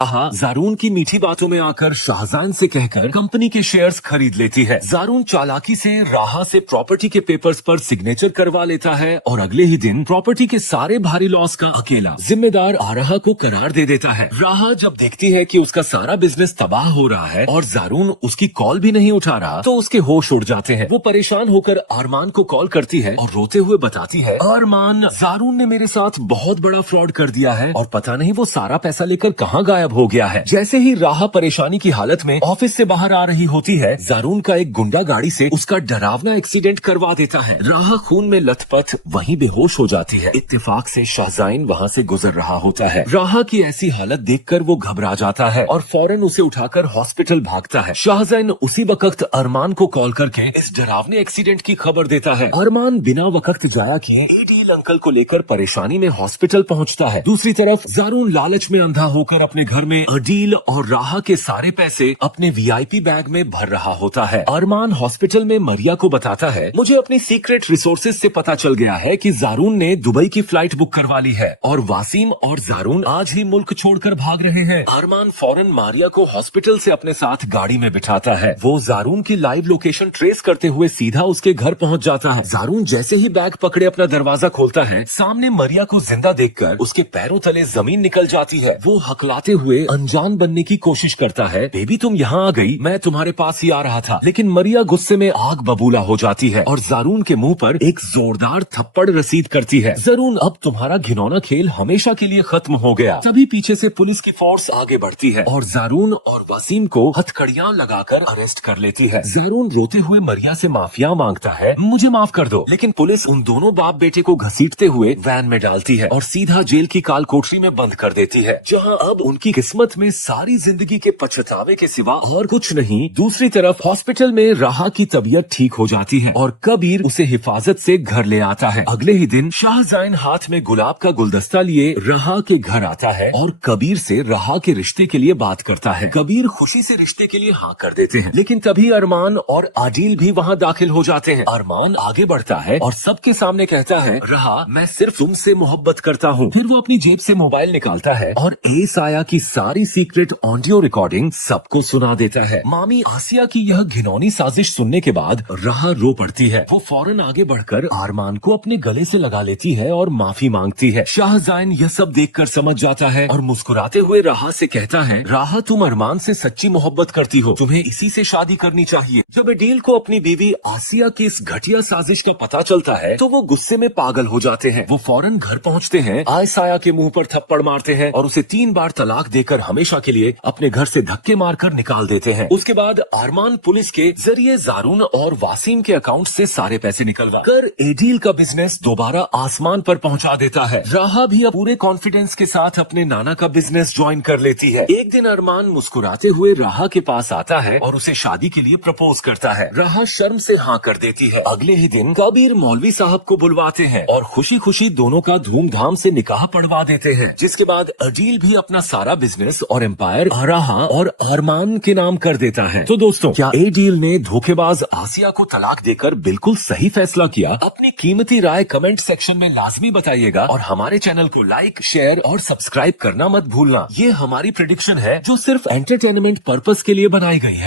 हाँ, जारून की मीठी बातों में आकर शाहजान से कहकर कंपनी के शेयर्स खरीद लेती है। जारून चालाकी से राहा से प्रॉपर्टी के पेपर्स पर सिग्नेचर करवा लेता है और अगले ही दिन प्रॉपर्टी के सारे भारी लॉस का अकेला जिम्मेदार आराहा को करार दे देता है। राहा जब देखती है कि उसका सारा बिजनेस तबाह हो रहा है और जारून उसकी कॉल भी नहीं उठा रहा तो उसके होश उड़ जाते हैं। वो परेशान होकर अरमान को कॉल करती है और रोते हुए बताती है, अरमान, जारून ने मेरे साथ बहुत बड़ा फ्रॉड कर दिया है और पता नहीं वो सारा पैसा लेकर कहाँ गायब हो गया है। जैसे ही राहा परेशानी की हालत में ऑफिस से बाहर आ रही होती है, जारून का एक गुंडा गाड़ी से उसका डरावना एक्सीडेंट करवा देता है। राहा खून में लथपथ वहीं बेहोश हो जाती है। इत्तेफाक से शाहजान वहाँ से गुजर रहा होता है। राहा की ऐसी हालत देखकर वो घबरा जाता है और फौरन उसे उठाकर हॉस्पिटल भागता है। शाहजान उसी वक्त अरमान को कॉल करके इस डरावने एक्सीडेंट की खबर देता है। अरमान बिना वक्त जाया किए एडील अंकल को लेकर परेशानी में हॉस्पिटल पहुँचता है। दूसरी तरफ जारून लालच में अंधा होकर अपने घर में अडील और राहा के सारे पैसे अपने वीआईपी बैग में भर रहा होता है। अरमान हॉस्पिटल में मरिया को बताता है, मुझे अपनी सीक्रेट रिसोर्सेज से पता चल गया है कि जारून ने दुबई की फ्लाइट बुक करवा ली है और वासीम और जारून आज ही मुल्क छोड़कर भाग रहे हैं। अरमान फौरन मारिया को हॉस्पिटल से अपने साथ गाड़ी में बिठाता है। वो जारून की लाइव लोकेशन ट्रेस करते हुए सीधा उसके घर पहुंच जाता है। जारून जैसे ही बैग पकड़े अपना दरवाजा खोलता है, सामने मरिया को जिंदा देखकर उसके पैरों तले जमीन निकल जाती है। वो हकलाते हुए अनजान बनने की कोशिश करता है, बेबी तुम यहाँ आ गई, मैं तुम्हारे पास ही आ रहा था। लेकिन मरिया गुस्से में आग बबूला हो जाती है और जारून के मुंह पर एक जोरदार थप्पड़ रसीद करती है। जारून, अब तुम्हारा घिनौना खेल हमेशा के लिए खत्म हो गया। तभी पीछे से पुलिस की फोर्स आगे बढ़ती है और जारून और वसीम को हथकड़ियां लगाकर अरेस्ट कर लेती है। जारून रोते हुए मरिया से माफिया मांगता है, मुझे माफ कर दो, लेकिन पुलिस उन दोनों बाप बेटे को घसीटते हुए वैन में डालती है और सीधा जेल की काल कोठरी में बंद कर देती है, जहाँ अब उनकी किस्मत में सारी जिंदगी के पछतावे के सिवा और कुछ नहीं। दूसरी तरफ हॉस्पिटल में राहा की तबीयत ठीक हो जाती है और कबीर उसे हिफाजत से घर ले आता है। अगले ही दिन शाहजान हाथ में गुलाब का गुलदस्ता लिए राहा के घर आता है और कबीर से राहा के रिश्ते के लिए बात करता है। कबीर खुशी से रिश्ते के लिए हाँ कर देते हैं, लेकिन तभी अरमान और आदिल भी वहाँ दाखिल हो जाते हैं। अरमान आगे बढ़ता है और सबके सामने कहता है, राहा, मैं सिर्फ तुमसे मोहब्बत करता हूँ। फिर वो अपनी जेब से मोबाइल निकालता है और एस आया की सारी सीक्रेट ऑडियो रिकॉर्डिंग सबको सुना देता है। मामी आसिया की यह घिनौनी साजिश सुनने के बाद राहा रो पड़ती है। वो फौरन आगे बढ़कर अरमान को अपने गले से लगा लेती है और माफी मांगती है। शाहजान यह सब देखकर समझ जाता है और मुस्कुराते हुए राहा से कहता है, राहा, तुम अरमान से सच्ची मोहब्बत करती हो, तुम्हें इसी से शादी करनी चाहिए। जब एडील को अपनी बीवी आसिया की इस घटिया साजिश का पता चलता है तो वो गुस्से में पागल हो जाते हैं। वो फौरन घर पहुँचते हैं, आयसाया के मुंह पर थप्पड़ मारते हैं और उसे 3 बार तलाक देकर हमेशा के लिए अपने घर से धक्के मारकर निकाल देते हैं। उसके बाद अरमान पुलिस के जरिए जारून और वासीम के अकाउंट से सारे पैसे निकलवा कर एडील का बिजनेस दोबारा आसमान पर पहुंचा देता है। राहा भी अब पूरे कॉन्फिडेंस के साथ अपने नाना का बिजनेस ज्वाइन कर लेती है। एक दिन अरमान मुस्कुराते हुए राहा के पास आता है और उसे शादी के लिए प्रपोज करता है। राहा शर्म से हाँ कर देती है। अगले ही दिन कबीर मौलवी साहब को बुलवाते हैं और खुशी खुशी दोनों का धूमधाम से निकाह पढ़वा देते हैं, जिसके बाद अडील भी अपना सारा बिजनेस और एम्पायर राहा और अरमान के नाम कर देता है। तो दोस्तों, क्या एडील ने धोखेबाज आसिया को तलाक देकर बिल्कुल सही फैसला किया? अपनी कीमती राय कमेंट सेक्शन में लाजमी बताइएगा और हमारे चैनल को लाइक, शेयर और सब्सक्राइब करना मत भूलना। ये हमारी प्रेडिक्शन है जो सिर्फ एंटरटेनमेंट पर्पस के लिए बनाई गई है।